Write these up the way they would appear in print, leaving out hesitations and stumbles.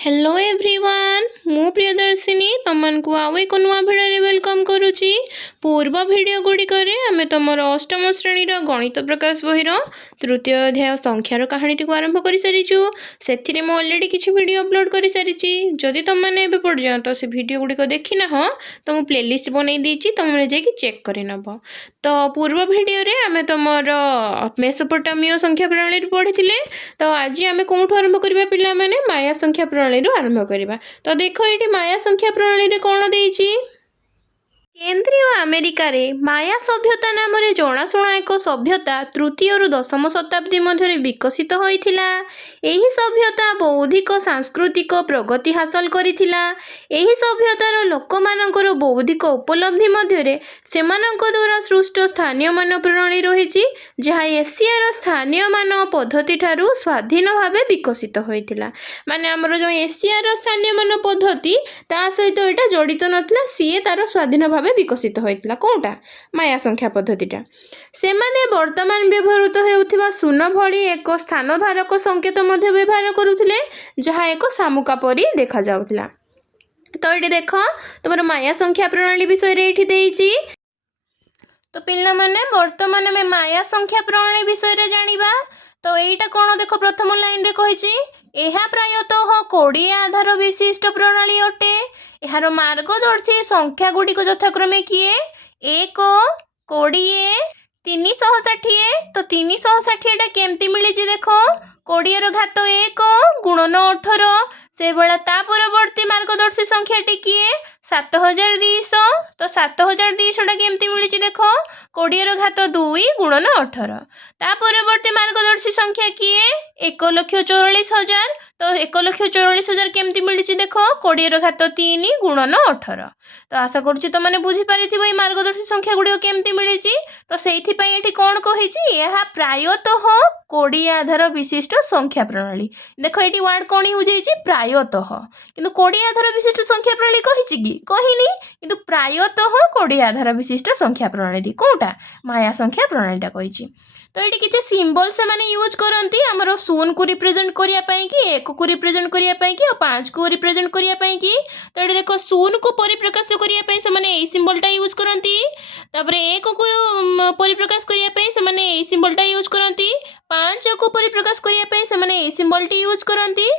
Hello everyone मु प्रियदर्शिनी तुमको आउ एक नुआ भिडियो वेलकम करुच्ची। पूर्व भिडियो गुड़िक आम तुम अष्टम श्रेणी गणित प्रकाश बही तृतीय अध्याय संख्यार कहानी को आरंभ कर सारीचु। से अलरेडी किसी वीडियो अपलोड कर सारी। जदि तुमने पर्यंत से वीडियो गुड़िक देखी ना तो मुझे प्लेलिस्ट बनई देती तुमने जाकि चेक कर नब। तो पूर्व भिडियो आम तुम मेसोपोटामिया संख्या प्रणाली पढ़ी। तो आज आम कौटू आरंभ करवा पिला माने माया संख्या प्रणाली आरंभ करवा। तो देख ये माया संख्या प्रणाली कौन देइछि। केन्द्रीय अमेरिकार माया सभ्यता नाम जनाशुना एक सभ्यता तृतीय रु दशम शताब्दी मध्य विकसित होइथिला। एही सभ्यता बौद्धिक सांस्कृतिक प्रगति हासिल करिथिला। एही सभ्यतार लोकमानंकर बौद्धिक उपलब्धि मध्य सेमानंक द्वारा सृष्ट स्थानीय मान प्रणाली रही जहाँ एशियार स्थानीय मान पद्धति ठारू स्वाधीन भावे विकसित होइथिला। माने हमर जो एशियार स्थानीय मान पद्धति ता सहित एटा जड़ित नथिला, सीए तार स्वाधीन भावे विकसित होइतिला। कोटा माया संख्या पद्धतिटा सेमाने वर्तमान व्यवहृत हेउथिबा शून्य भली एक स्थान धारक संकेत मध्य व्यवहार करुथिले जहाँ एक सामुका परी देखा जाउथिला। तो ये देख तुम माया संख्या प्रणाली विषय रे एठी देइछि। तो पिला माने वर्तमान में माया संख्या प्रणाली विषय रे जानिबा। तो एटा कोन देखो प्रथम लाइन रे कहिछि एहा प्रायतः 20 आधार विशिष्ट प्रणाली अटे। एहार मार्गदर्शी संख्या गुड़िक यथाक्रमे किए 1 20 360। तो 360 टा केमती मिली देख 20 रो घात 1 गुणन 18 से बेला ता परवर्ती मार्गदर्शी संख्या टी किए 7200। तो 7200 टा केमती मिली देख 20 रो घात 2 गुणन 18। ता परवर्ती मार्गदर्शी संख्या किए 1,44,000। तो 1,44,000 केमती मिली देख 20 रो घात 3 गुणन 18। तो आशा करुच्ची तो मैंने बुझीपारी ये मार्गदर्शी संख्या गुड़िक केमती मिली। तो से कौन कही प्रायतः 20 आधार विशिष्ट संख्या प्रणाली। देख ये वार्ड कौन हो प्रायतः किंतु 20 आधार विशिष्ट संख्या प्रणाली कही कहनी किंतु प्रायतः 20 आधार विशिष्ट संख्या प्रणाली कौटा माया संख्या प्रणालीटा कही। तो ये किसी सिंबल से माने यूज करती आमर 0 को रिप्रेजेंट करने कि 1 को रिप्रेजेंट करने और 5 को रिप्रेजेंट करने। तो ये देख 0 को परिप्रकाश करने से सिंबलटा यूज करती, 1 को परिप्रकाश करने से सिंबलटा यूज करती, 5 को परिप्रकाश करने से सिंबलटी यूज करती।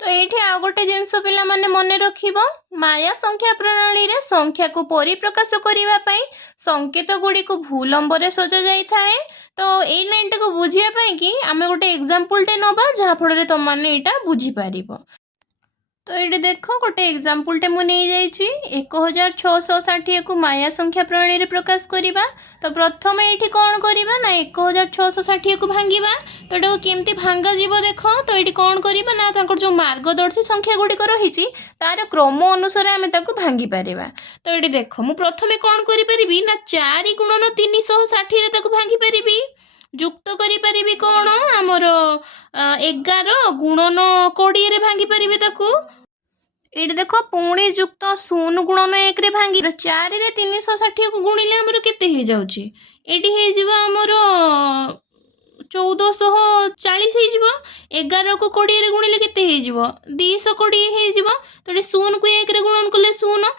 तो ये आउ गोटे जिनस पिला माने मन रखिबो माया संख्या प्रणाली रे संख्या को परिप्रकाश करने संकेत गुड़ी को भूलंब रे सजा जाई थाए। तो ये लाइन को बुझिया कि आमे गोटे एग्जांपल टे नबा जहाँ फल तुम मैंने यहाँ बुझी पार। तो ये देख गोटे एग्जांपल टे मुझे 1660 को माया संख्या प्रणाली रे प्रकाश करवा। तो प्रथम ये कौन करवा ना 1660 को भांगा। तो ये केमती भांगा जीव देख। तो ये कौन करवा ना जो मार्गदर्शी संख्या गुड़िक रही तार क्रम अनुसार आम भांगी पार। तो ये देख मु प्रथम कौन करी ना 4 गुणन 360 भांगी पारि युक्त करी कौन आमर 11 गुणन 20 रे भांगी पारि ताकू। ये देख पुणी युक्त 0 गुणन 1 रे भांगी 4 रे 360 को गुणिले आमर केते हो जाउची एटी हे जिवो आमर 1440 हे जिवो। 11 को 20 रे गुणिले केते हे जिवो 220 हे जिवो। तो 0 को 1 रे गुणन कले 0।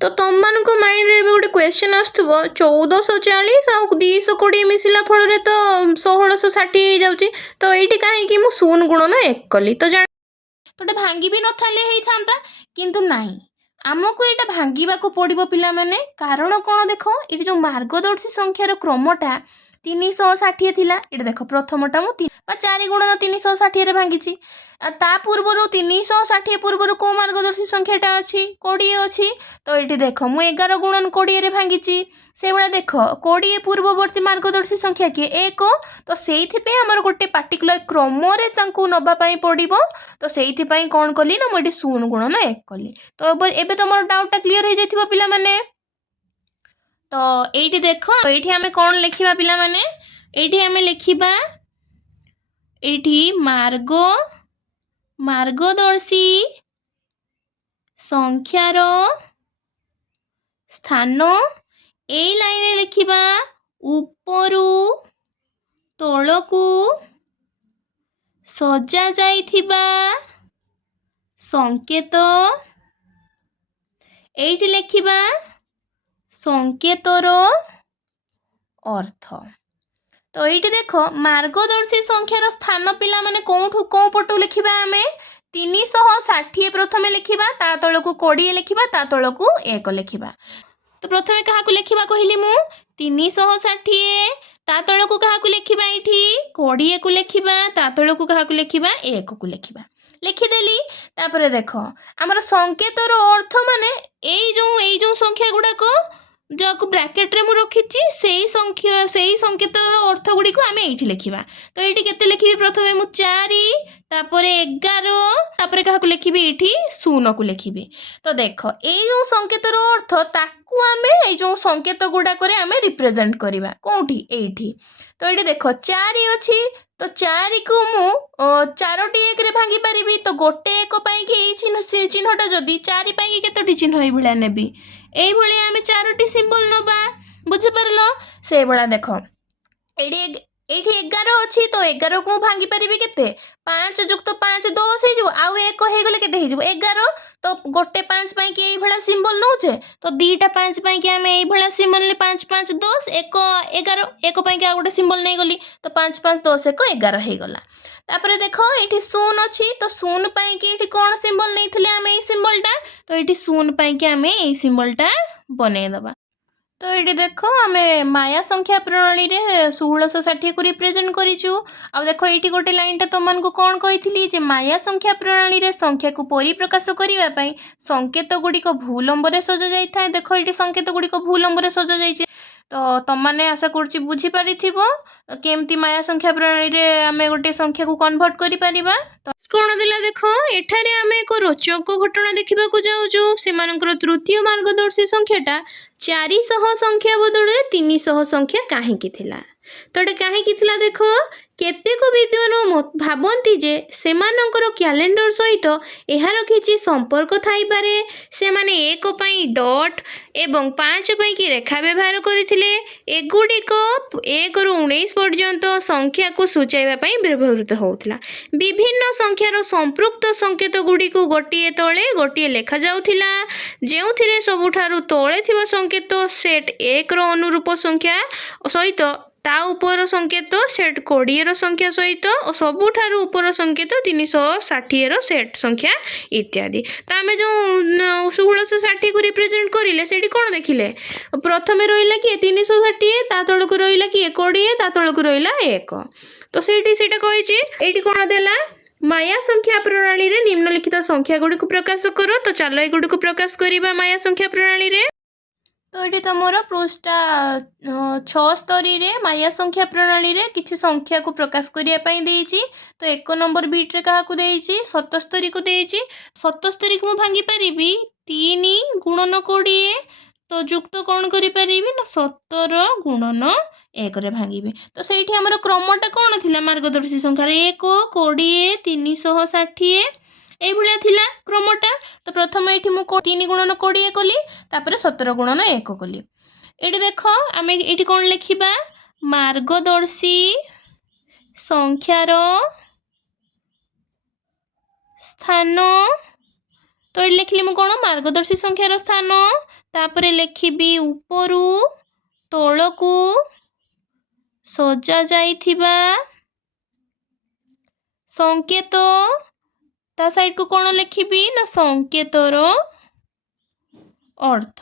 तो तुम मान माइंड रे गोटे क्वेश्चन आसुव 1440 आ 220 मिसला फल तो 1660 हो जाउची। तो ये कहीं मु 0 गुणन 1 कली तो जान तो भांगी भी न था किंतु नहीं आमको यहाँ भांगा पड़ो पिला माने। कारण कौन देख ये जो मार्गदर्शी संख्यार क्रमटा 360 थिला। ये देख प्रथमटा मु 4 गुणन 360 रे भांगी ता पूर्वर 360 पूर्वर को मार्गदर्शी संख्याटा अच्छी 20 अच्छी। तो ये देख मु 11 गुणन 20 रे भांगी से भाया देख 20 पूर्ववर्ती मार्गदर्शी संख्या किए 1। तो से आमर गोटे पार्टिकुलर क्रम नापी पड़ो। तो से कौन कली ना मुझे 0 गुणन 1 कली। तो एबे तुम डाउटा क्लीयर हो जाइथिबो पिला माने। तो ये देख ये आम कौन लिखा पिला माने ये आम लिखा ये मार्गदर्शी संख्यार स्थान ए लाइन लिखा उपरु तलकू सजा जाइथिबा संकेत एठी लिखिबा संकेतर अर्थ। तो ये देख मार्गदर्शी संख्यार स्थान पिला माने कौठू कौ पटू लिखिबा आमे 360 प्रथमे लिखिबा ता तळकू 20 लिखिबा ता तळकू 1 लिखिबा। तो प्रथमे काहाकू लिखिबा कहिली मु 360 ता तळकू काहाकू लिखिबा एठी 20 को लिखिबा ता तळकू काहाकू लिखिबा 1 को लिखिबा। लिखिदेली तापरे देख आमर संकेतर अर्थ माने एई जो संख्या गुडाक जो ब्रैकेट रे मु रखिछि सेई संकेतर अर्थ गुडी को आमे एठी लिखिबा। तो एठी केते लिखिबी प्रथमे मु 4 तापरे 11 तापरे काहाकू लिखिबी एठी 0 को लिखिबी। तो देख एई जो संकेतर अर्थ ताकू आमे एई जो संकेत गुडा करे आमे रिप्रेजेंट करिबा कोठी एठी। तो एठी देख 4 अछि तो 4 को मु 4टी 1 रे भांगी परिबी। तो गोटे 1 पई कि एई चिन्हटा जदी 4 पई कि केतोटी चिन्ह एई भलिया नेबी एई भलिया आमे 4टी सिंबल नबा बुझि परलो। से बळा देखो एठी 11 अछि तो 11 को भांगी परिबी केते 5 + 5 10 हे जबो आउ 1 हे गले केते हे जबो 11। तो गोटे 5 पई कि एई भला सिंबल नउचे तो दीटा 5 पई कि आमे एई भला सिंबल ले 5 5 10 1 11 1 पई कि आ गोटे सिंबल नै गली तो 5 5 10 1 11 हे गला। तापरे देखो एठी 0 अछि तो 0 पई कि एठी कोन सिंबल नैथिले आमे एई सिंबलटा तो एठी 0 पई कि आमे एई सिंबलटा बनै दबा। तो ये देख आमे माया संख्या प्रणाली रे 1660 को रिप्रेजेंट करिचु। आ देखो ये गोटे लाइनटा तुम को कौन कही जे माया संख्या प्रणाली रे संख्या को परिप्रकाश करने संकेत गुड़िक भूलंबर सजा जाए। देख ये संकेत गुड़िक भूलंबर सजा जाइए। तो तुम मैंने आशा कर बुझीपारि केमती माया संख्या प्रणाली रे आमे गोटे संख्या को कन्वर्ट करि परिबा। तो कौन दिला देख एठारे आमे एक रोचक घटना देखा जाऊँ से तृतीय मार्गदर्शी संख्याटा 400 संख्या बदल 300 संख्या कहीं तो ये कहीं देख केतेक विद्वान भावती जे सेमानंकर कैलेंडर सहित यार किसी संपर्क थाई पारे। से माने 1 पई डॉट एवं 5 पई की रेखा व्यवहार करथिले। एगुड़िक 1 ରୁ 19 पर्यंत संख्या को सूचाइबा पई व्यवहृत होउथला। विभिन्न संख्यार संपृक्त संकेत गुड़िक गोटे तले गोटे लेखा जाउथिला जेउथिरे सबुठारु तले थिबा संकेत सेट 1 रो अनुरूप संख्या सहित ता ऊपर संकेत सेट 20 रो संख्या सहित और सबुठारु ऊपर संकेत 360 रो सेट संख्या इत्यादि। तो आमे जो 1660 को रिप्रेजेंट करिले सेठी कोन देखिले प्रथमे रहिला कि 360 ता तळकु रहिला कि 20 ता तळकु रहिला 1। तो सेठी सेटा कहिछि एठी कोन देला माया संख्या प्रणाली रे निम्नलिखित संख्या गुडी को प्रकाश करो। तो चलो ए गुडी को प्रकाश करिबा माया संख्या प्रणाली रे। तो ये तुम पृष्ठा 76 रे माया संख्या प्रणाली रे किसी संख्या को प्रकाश करने देइछि। तो 1 नंबर बीट रे कहा 77 को देइछि। 77 को भांगी पारिबी 3 गुणन 20 तो युक्त कौन करि परिबी ना 17 गुणन 1 रे भांगी। तो सेठी हमर क्रमटा कौन थिला मार्गदर्शी संख्या 1 20 360 এই ভଳିଆ थिला क्रमटा। तो प्रथम ये 3 गुणन 20 कली तापर 17 गुणन 1 कली। ये देख आम ये कौन लिखा मार्गदर्शी संख्यार स्थान। तो ये लिखली मु कौन मार्गदर्शी संख्यार स्थान तापर लिखी उपरू तलकू सजा जाइथिबा संकेत ता साइड को कौन लिखी ना संकेतर अर्थ।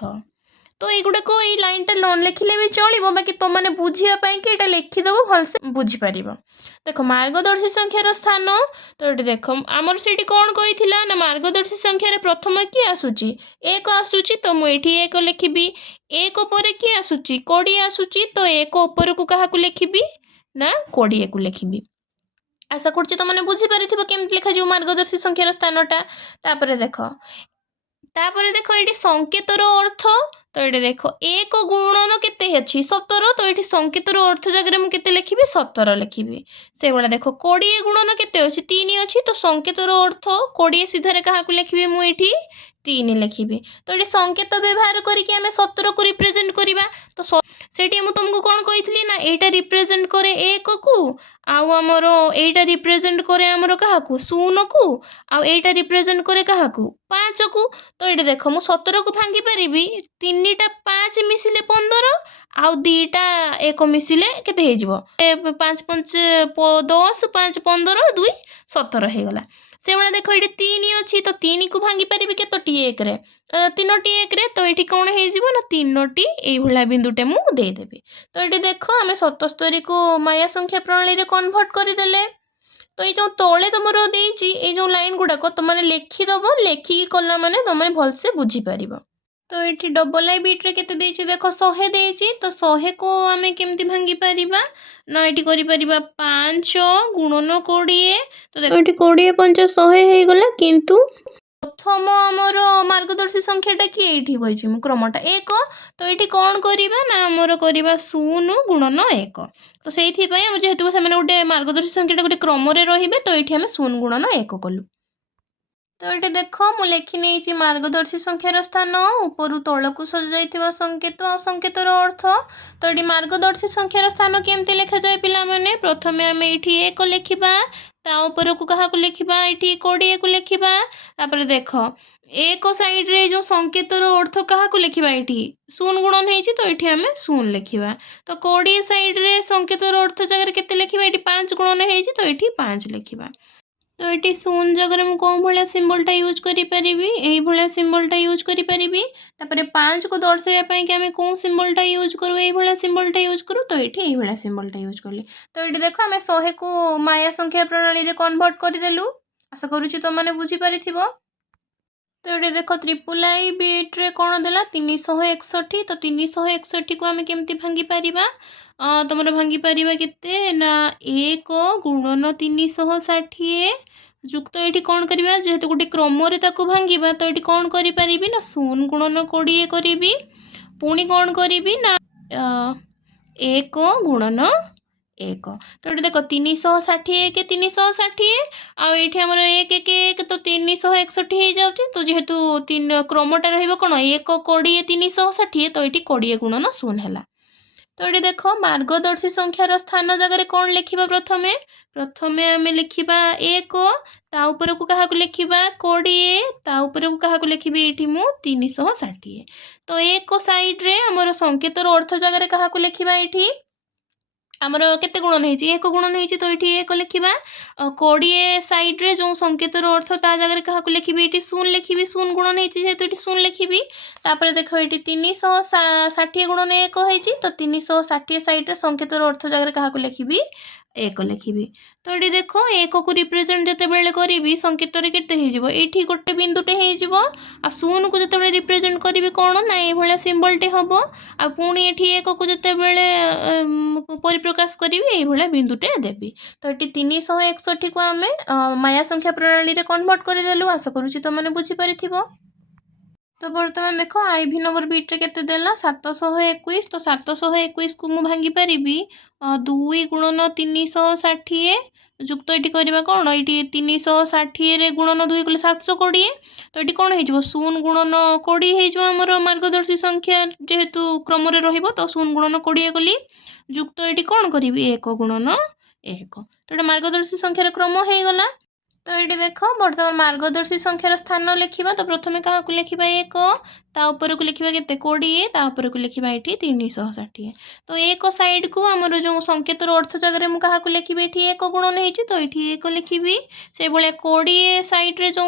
तो युवा को ये लाइनटा न लिखिले भी चलो बाकी तुम मैंने बुझापी कि यहाँ लिखिदेव भलसे बुझीपार। देख मार्गदर्शी संख्यार स्थान तो ये देख आमर से कौन कही ना मार्गदर्शी संख्यार प्रथम किए आसूची 1 आसूची तो मुझे 1 लिखी 1 पर किए आसूची 20 आसूची तो 1 ऊपर को क्या लिखी ना 20 को लिखी। आशा कर तुमने बुझीपार केमती लिखा जो मार्गदर्शी संख्यार स्थानटा। तापर देख ये संकेतर अर्थ। तो ये देख 1 गुणन केते अछि 17 तो ये संकेतर अर्थ जगह मुझे लिखी 17 लिखी। से भाया देख 20 गुणन केते अछि 3 अछि तो संकेतर अर्थ 20 सीधारे क्या लिखी मुझे तीन लिखी तो ये संकेत व्यवहार करके आम 17 को रिप्रेजेंट करवा तो सेठी मु तुमको कौन कही ना एटा रिप्रेजेंट करे 1 को आमर एटा रिप्रेजेंट करे आमर क्या 0 को आईटा रिप्रेजेंट करे क्या 5 को तो ये देख मु 17 को भांगी पारि 3टा 5 मिसिले 15 आउ 2टा 1 मिसिले केते 5 5 10 5 15 2 17 होगला से भाई देख ये 3 अच्छी तो 3 को भांगी पारि केतोटी 1 रे 3टी 1 रे तो ये कौन हो 3टी ये बिंदुटे मुझे देदेवी तो ये देख आम 77 को माया संख्या प्रणाली रे कन्वर्ट करदेले तो ये जो तले तुम ये जो लाइन गुड़ाक तुमने लिखिदब लिखिकी कला माने तुम भलसे बुझीपार तो ये डबल आई बीट्रे केते देख 100 देची तो 100 को आम केमती भांगी पारिबा ना ये कर 5 गुणन 20 तो देखो 20 5 100 हो गला किंतु प्रथम आमर मार्गदर्शी संख्याटा किए ये क्रमटा 1 तो ये कौन करवा ना आमर करवा 0 गुणन 1 तो से जेहेतु से गोटे मार्गदर्शी संख्याटा गोटे क्रम रे तो ये आम 0 गुणन 1 कलु तो ये देख मु लिखी नहीं मार्गदर्शी संख्यार स्थान उपरु तलकू सजा संकेत और संकेतर अर्थ तो ये मार्गदर्शी संख्यार स्थान केमती लिखा जाए पिला माने प्रथमे आम ये 1 लिखा तापर को क्या लिखा ये 20 को लिखा तापर देख 1 साइड रे जो संकेतर अर्थ क्या लिखा ये 0 गुणन हो तो ये आम 0 लिखा तो 20 साइड रे संकेतर अर्थ जगह केते लिखा ये 5 गुणन हो तो ये 5 लिखा तो ये 0 जगह मुझे कौन भाया सिम्बलटा यूज करी सिम्बलटा यूज करी 5 को दर्शाइवाई कि आम कौन सिम्बलटा यूज करूँ ये सिम्बलटा यूज करूँ तो ये सिम्बलटा यूज कली तो ये देख आम 100 को माया संख्या प्रणाली रे कन्वर्ट करदेलु आशा करुँच तुम मैंने बुझीपार तो ये देख ट्रिपल आई बीट्रे कौन देला 361 तो 361 को आम केमती भांगी पारिबा तुम भांगी पारिबा केते ना 1 गुणन 360 जुक्त ये कौन करवा जेहेतु गोटे क्रम भांगा तो ये कौन करी ना 0 गुणन 20 करी पुणी कौन करी ना 1 गुणन 1 तो ये देख 360 के 360 आठ आमर 1 1 1 तो 361 हो जाए तो जेहेतु क्रमटा रन 1 20 360 तो ये 20 गुणन 0 है तो ये देख मार्गदर्शी संख्यार स्थान जगह कौन लिखा प्रथमे प्रथमे आम लिखा 1 ताऊपर को क्या लिखा 20 ताऊपर को क्या लिखी ये मु 360 तो 1 साइड रे आमर संकेतर अर्थ जगह क्या लिखा ये आमर केते गुणन हो 1 गुणन हो तो ये 1 लिखा 20 साइड रे जो संकेतर अर्थ ता जगह क्या लिखी ये 0 लिखी 0 गुणन होती ये 0 लिखी तापर देख ये 360 गुणन 1 हो तो 360 साइड रे संकेतर अर्थ जगह क्या लिखी 1 लिखी तो ये देख 1 को रिप्रेजेंट जिते बेले करी संकेत ये गोटे बिंदुटे हो 0 को जिते रिप्रेजेंट करी कौन ना ये सिम्बलटे हम आ पुणी ये 1 को जिते बेले परिप्रकाश करी ये बिंदुटे देवी तो ये 361 को आम माया संख्या प्रणाली रे कन्वर्ट करदेलु आशा करुँच तुमने बुझीपार तो बर्तमान देख आई भी नंबर बीट्रे केते देला 721 तो 721 को मु भांगी पारि 2 गुणन 360 जुक्त ये करवा कौन ये 360 रे गुणन 2 कले 720 तो ये कौन हो 0 गुणन 20 होमर मार्गदर्शी संख्या जेहेतु क्रम रे तो 0 गुणन 20 कली जुक्त ये कौन करी 1 गुणन 1 तो ये मार्गदर्शी संख्यार क्रम हो गला तो ये देख बर्तमान मार्गदर्शी संख्यार स्थान लिखा तो प्रथम क्या लिखा 1 तापर को लिखा के 20 तापर को लिखा ये 360 तो 1 साइड को आमर जो संकेतर अर्थ जगह मुझे क्या लिखी ये 1 गुणन हो तो ये 1 लिखी से भाई 20 साइड रे जो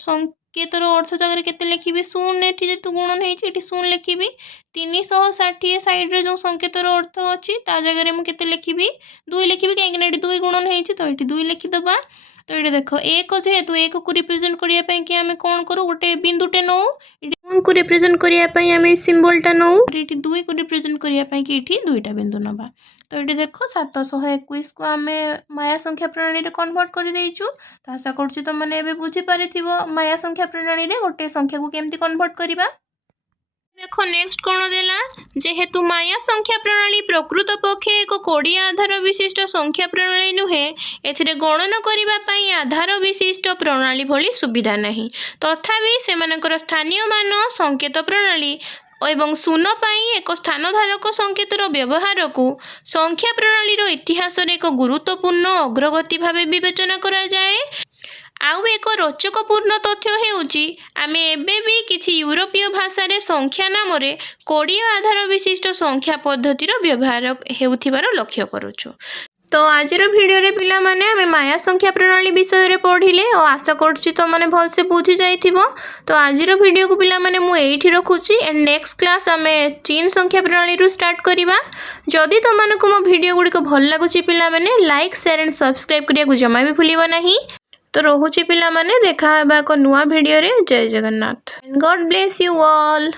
संकेतर अर्थ जगह के लिखी 0 ये जेतु गुणन हो 0 लिखी 360 साइड रे जो संकेतर अर्थ अच्छी जगह मुझे लिखी 2 लिखी कहीं 2 गुणन हो तो ये 2 लिखिदबा तो ये देख 1 जेहेतु 1 को रिप्रेजेंट करने कि आम कौन करूँ गोटे बिंदुटे नौ को रिप्रेजेंट करने आम सिम्बलटा नौ ये 2 को रिप्रेजेंट करने कि ये 2टा बिंदु नवा तो ये देख 721 को आम माया संख्या प्रणाली रे कन्वर्ट कर देइछु तो आशा करुँच तुमने बुझीपार माया संख्या प्रणाली रे गोटे संख्या को केमती कन्वर्ट करवा ଦେଖ ନେକ୍ସଟ କ'ଣ ଦେଲା, ଯେହେତୁ ମାୟା ସଂଖ୍ୟା ପ୍ରଣାଳୀ ପ୍ରକୃତ ପକ୍ଷେ ଏକ କୋଡ଼ିଏ ଆଧାର ବିଶିଷ୍ଟ ସଂଖ୍ୟା ପ୍ରଣାଳୀ ନୁହେଁ, ଏଥିରେ ଗଣନ କରିବା ପାଇଁ ଆଧାର ବିଶିଷ୍ଟ ପ୍ରଣାଳୀ ଭଳି ସୁବିଧା ନାହିଁ। ତଥାପି ସେମାନଙ୍କର ସ୍ଥାନୀୟ ମାନ ସଂକେତ ପ୍ରଣାଳୀ ଏବଂ ଶୂନ ପାଇଁ ଏକ ସ୍ଥାନଧାରକ ସଂକେତର ବ୍ୟବହାରକୁ ସଂଖ୍ୟା ପ୍ରଣାଳୀର ଇତିହାସରେ ଏକ ଗୁରୁତ୍ୱପୂର୍ଣ୍ଣ ଅଗ୍ରଗତି ଭାବେ ବିବେଚନା କରାଯାଏ। ଆଉ ଏକ ରୋଚକପୂର୍ଣ୍ଣ ତଥ୍ୟ ହେଉଛି, ଆମେ ଏବେ ବି କିଛି ୟୁରୋପୀୟ ଭାଷାରେ ସଂଖ୍ୟା ନାମରେ 20 ଆଧାର ବିଶିଷ୍ଟ ସଂଖ୍ୟା ପଦ୍ଧତିର ବ୍ୟବହାର ହେଉଥିବାର ଲକ୍ଷ୍ୟ କରୁଛୁ। ତ ଆଜିର ଭିଡ଼ିଓରେ ପିଲାମାନେ ଆମେ ମାୟା ସଂଖ୍ୟା ପ୍ରଣାଳୀ ବିଷୟରେ ପଢ଼ିଲେ ଓ ଆଶା କରୁଛି ତୁମମାନେ ଭଲସେ ବୁଝି ଯାଇଥିବ। ତ ଆଜିର ଭିଡ଼ିଓକୁ ପିଲାମାନେ ମୁଁ ଏଇଠି ରଖୁଛି ଏଣ୍ଡ ନେକ୍ସଟ କ୍ଲାସ୍ ଆମେ ଚୀନ ସଂଖ୍ୟା ପ୍ରଣାଳୀରୁ ଷ୍ଟାର୍ଟ କରିବା। ଯଦି ତୁମମାନଙ୍କୁ ମୋ ଭିଡ଼ିଓ ଗୁଡ଼ିକ ଭଲ ଲାଗୁଛି ପିଲାମାନେ ଲାଇକ୍ ସେୟାର ଆଣ୍ଡ ସବସ୍କ୍ରାଇବ୍ କରିବାକୁ ଜମା ବି ଭୁଲିବ ନାହିଁ। ତ ରହୁଛି ପିଲାମାନେ, ଦେଖା ହେବା ଏକ ନୂଆ ଭିଡ଼ିଓରେ। ଜୟ ଜଗନ୍ନାଥ। ଗଡ୍ ବ୍ଲେସ୍ ୟୁ ଅଲ୍।